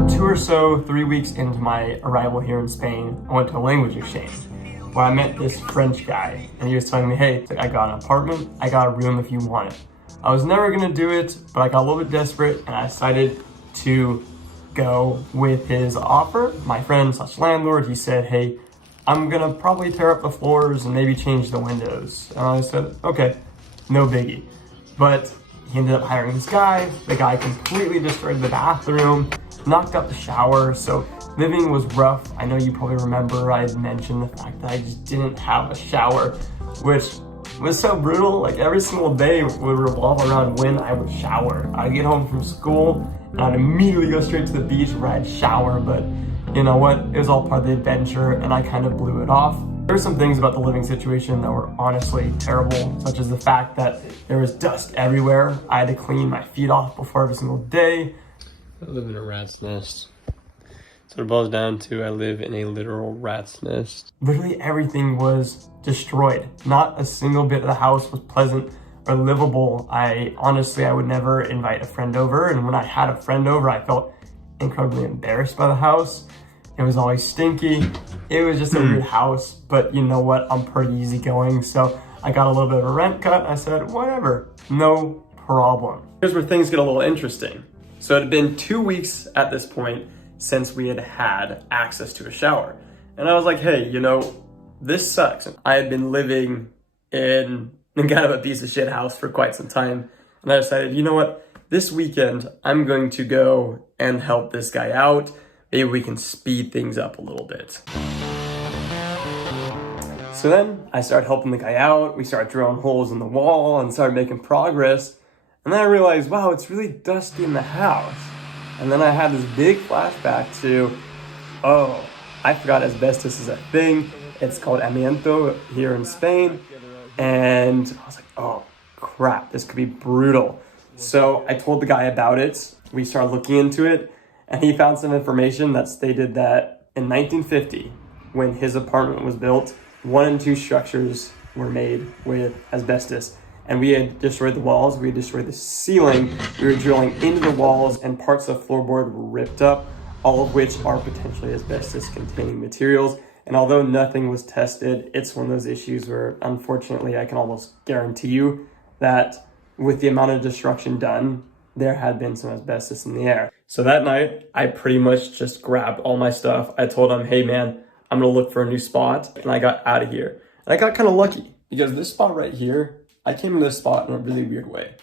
About 3 weeks into my arrival here in Spain, I went to a language exchange where I met this French guy, and he was telling me, hey, I got an apartment, I got a room if you want it. I was never gonna do it, but I got a little bit desperate and I decided to go with his offer. My friend slash landlord, he said, hey, I'm gonna probably tear up the floors and maybe change the windows. And I said, okay, no biggie. But he ended up hiring this guy. The guy completely destroyed the bathroom, knocked out the shower. So living was rough. I know you probably remember I had mentioned the fact that I just didn't have a shower, which was so brutal. Like every single day would revolve around when I would shower. I'd get home from school and I'd immediately go straight to the beach where I'd shower, but you know what? It was all part of the adventure and I kind of blew it off. There were some things about the living situation that were honestly terrible, such as the fact that there was dust everywhere. I had to clean my feet off before every single day. I live in a rat's nest. So it boils down to I live in a literal rat's nest. Literally everything was destroyed. Not a single bit of the house was pleasant or livable. I would never invite a friend over, and when I had a friend over, I felt incredibly embarrassed by the house. It was always stinky. It was just a weird house, but you know what? I'm pretty easygoing, so I got a little bit of a rent cut. I said, whatever, no problem. Here's where things get a little interesting. So it had been 2 weeks at this point since we had had access to a shower. And I was like, hey, you know, this sucks. I had been living in kind of a piece of shit house for quite some time. And I decided, you know what? This weekend, I'm going to go and help this guy out. Maybe we can speed things up a little bit. So then I started helping the guy out. We started drilling holes in the wall and started making progress. And then I realized, wow, it's really dusty in the house. And then I had this big flashback to, oh, I forgot asbestos is a thing. It's called amianto here in Spain. And I was like, oh crap, this could be brutal. So I told the guy about it. We started looking into it. And he found some information that stated that in 1950, when his apartment was built, 1 and 2 structures were made with asbestos. And we had destroyed the walls, we had destroyed the ceiling, we were drilling into the walls, and parts of the floorboard were ripped up, all of which are potentially asbestos-containing materials. And although nothing was tested, it's one of those issues where, unfortunately, I can almost guarantee you that with the amount of destruction done, there had been some asbestos in the air. So that night, I pretty much just grabbed all my stuff. I told him, hey man, I'm gonna look for a new spot, and I got out of here. And I got kind of lucky, because this spot right here, I came to this spot in a really weird way.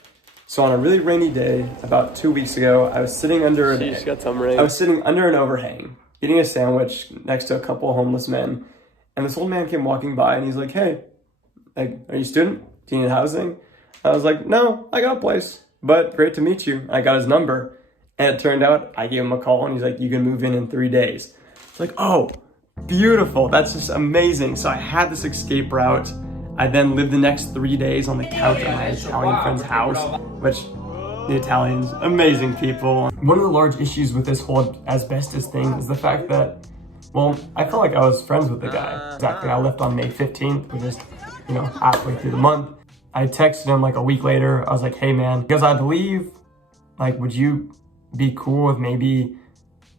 So on a really rainy day, about 2 weeks ago, I was sitting under an overhang, eating a sandwich next to a couple of homeless men. And this old man came walking by and he's like, hey, like, are you a student? Do you need housing? I was like, no, I got a place, but great to meet you. I got his number. And it turned out I gave him a call and he's like, you can move in 3 days. It's like, oh, beautiful. That's just amazing. So I had this escape route. I then lived the next 3 days on the couch at my Italian friend's house, which the Italians, amazing people. One of the large issues with this whole asbestos thing is the fact that, well, I felt like I was friends with the guy. Exactly, I left on May 15th, which is, you know, halfway through the month. I texted him like a week later. I was like, hey man, because I had to leave, like, would you be cool with maybe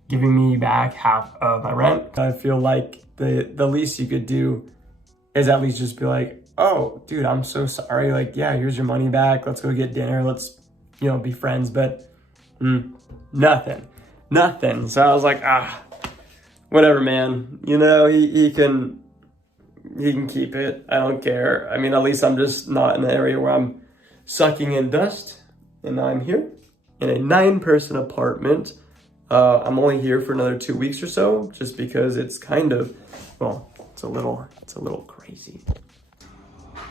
giving me back half of my rent? I feel like the least you could do is at least just be like, oh, dude, I'm so sorry. Like, yeah, here's your money back. Let's go get dinner. Let's, you know, be friends. But nothing. So I was like, whatever, man. You know, he can keep it. I don't care. I mean, at least I'm just not in an area where I'm sucking in dust. And now I'm here in a 9-person apartment. I'm only here for another 2 weeks or so, just because it's kind of, well, it's a little crazy.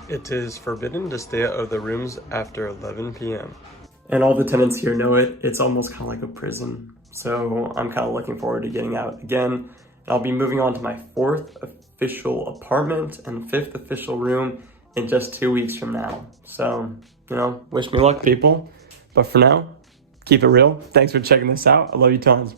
It is forbidden to stay out of the rooms after 11 p.m. And all the tenants here know it. It's almost kind of like a prison. So I'm kind of looking forward to getting out again. And I'll be moving on to my 4th official apartment and 5th official room in just 2 weeks from now. So, you know, wish me luck, people. But for now, keep it real. Thanks for checking this out. I love you tons.